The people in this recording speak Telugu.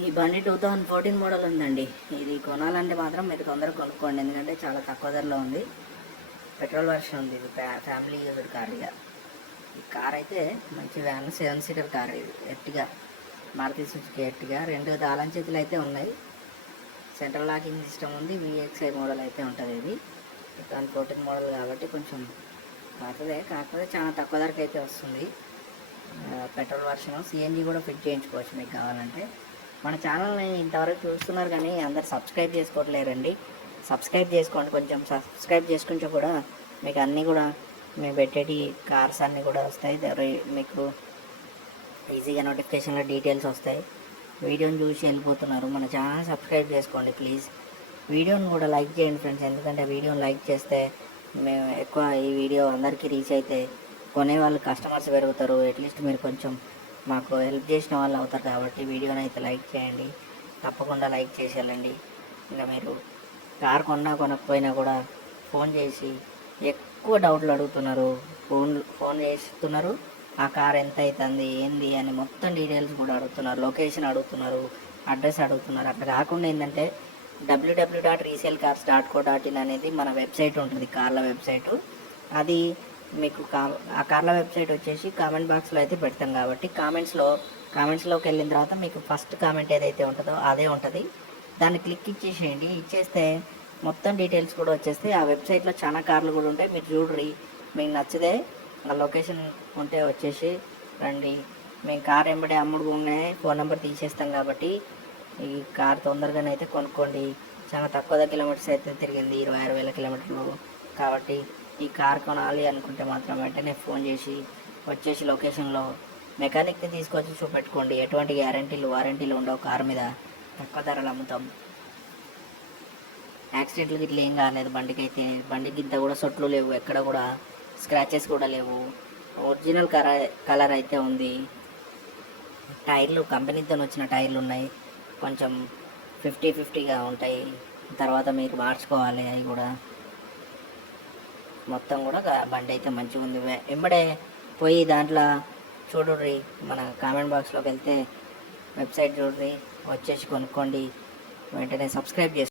ఈ బండి టూ థౌజండ్ ఫోర్టీన్ మోడల్ ఉందండి. ఇది కొనాలంటే మాత్రం మీరు తొందరగా కొనుక్కోండి. ఎందుకంటే చాలా తక్కువ ధరలో ఉంది. పెట్రోల్ వర్షన్ ఉంది. ఇది ఫ్యా- ఫ్యామిలీ యూజర్ కార్ ఇక. ఈ కార్ అయితే మంచి వ్యాన్ సెవెన్ సీటర్ కార్ ఇది. ఎట్టిగా మారుతి సుజుకి ఎట్టిగా రెండు తాళం చేతులు అయితే ఉన్నాయి. సెంట్రల్ లాకింగ్ సిస్టమ్ ఉంది. విఎక్స్ఐ మోడల్ అయితే ఉంటుంది ఇది. టూ ఫోర్టీన్ మోడల్ కాబట్టి కొంచెం పాతదే కాకపోతే చాలా తక్కువ ధరకు అయితే వస్తుంది పెట్రోల్ వర్షన్ సిఎన్జి కూడా ఫిట్ చేయించుకోవచ్చు మీకు కావాలంటే. మన ఛానల్ని ఇంతవరకు చూస్తున్నారు కానీ అందరు సబ్స్క్రైబ్ చేసుకోవట్లేరండి. సబ్స్క్రైబ్ చేసుకోండి కొంచెం. సబ్స్క్రైబ్ చేసుకుంటే కూడా మీకు అన్నీ కూడా మేము పెట్టేటి కార్స్ అన్నీ కూడా వస్తాయి. మీకు ఈజీగా నోటిఫికేషన్లో డీటెయిల్స్ వస్తాయి. వీడియోని చూసి వెళ్ళిపోతున్నారు. మన ఛానల్ సబ్స్క్రైబ్ చేసుకోండి ప్లీజ్. వీడియోని కూడా లైక్ చేయండి ఫ్రెండ్స్. ఎందుకంటే వీడియోని లైక్ చేస్తే మేము ఎక్కువ ఈ వీడియో అందరికీ రీచ్ అయితే కొనే వాళ్ళు కస్టమర్స్ పెరుగుతారు. అట్లీస్ట్ మీరు కొంచెం మాకు హెల్ప్ చేసిన వాళ్ళు అవుతారు కాబట్టి వీడియోని అయితే లైక్ చేయండి. తప్పకుండా లైక్ చేసి వెళ్ళండి ఇంకా మీరు కార్ కొన్నా కొనకపోయినా కూడా ఫోన్ చేసి ఎక్కువ డౌట్లు అడుగుతున్నారు. ఫోన్ ఫోన్ చేస్తున్నారు. ఆ కార్ ఎంత అవుతుంది ఏంది అని మొత్తం డీటెయిల్స్ కూడా అడుగుతున్నారు. లొకేషన్ అడుగుతున్నారు అడ్రస్ అడుగుతున్నారు. అట్లా కాకుండా ఏంటంటే WWW dot resale cars dot co dot in అనేది మన వెబ్సైట్ ఉంటుంది కార్ల వెబ్సైటు. అది మీకు కా ఆ కార్ల వెబ్సైట్ వచ్చేసి కామెంట్ బాక్స్లో అయితే పెడతాం కాబట్టి కామెంట్స్లో కామెంట్స్లోకి వెళ్ళిన తర్వాత మీకు ఫస్ట్ కామెంట్ ఏదైతే ఉంటుందో అదే ఉంటుంది. దాన్ని క్లిక్ ఇచ్చేసేయండి. ఇచ్చేస్తే మొత్తం డీటెయిల్స్ కూడా వచ్చేస్తే ఆ వెబ్సైట్లో చాలా కార్లు కూడా ఉంటాయి. మీరు చూడ్రి. మీకు నచ్చదే ఆ లొకేషన్ ఉంటే వచ్చేసి రండి. మేము కార్ ఎంబడే అమ్ముడు ఉన్నాయి. ఫోన్ నెంబర్ తీసేస్తాం కాబట్టి ఈ కార్ తొందరగానే అయితే కొనుక్కోండి. చాలా తక్కువ కిలోమీటర్స్ అయితే తిరిగింది. ఇరవై ఆరు వేల కిలోమీటర్లు. కాబట్టి ఈ కార్ కొనాలి అనుకుంటే మాత్రం వెంటనే ఫోన్ చేసి వచ్చేసి లొకేషన్లో మెకానిక్ని తీసుకొచ్చి చూపెట్టుకోండి. ఎటువంటి గ్యారంటీలు వారంటీలు ఉండవు కార్ మీద. తక్కువ ధరలు అమ్ముతాం. యాక్సిడెంట్లు గిట్ల ఏం కాలేదు బండికైతే. బండికి ఇంత కూడా సొట్లు లేవు. ఎక్కడ కూడా స్క్రాచెస్ కూడా లేవు. ఒరిజినల్ కర కలర్ అయితే ఉంది. టైర్లు కంపెనీతో వచ్చిన టైర్లు ఉన్నాయి. కొంచెం ఫిఫ్టీ ఫిఫ్టీగా ఉంటాయి. తర్వాత మీరు మార్చుకోవాలి అవి కూడా. మొత్తం కూడా బండి అయితే మంచిగా ఉంది. వెంబడే పోయి దాంట్లో చూడుర్రి మన కామెంట్ బాక్స్లోకి వెళ్తే వెబ్సైట్ చూడ్రి వచ్చేసి కొనుక్కోండి. వెంటనే సబ్స్క్రైబ్ చేసుకోండి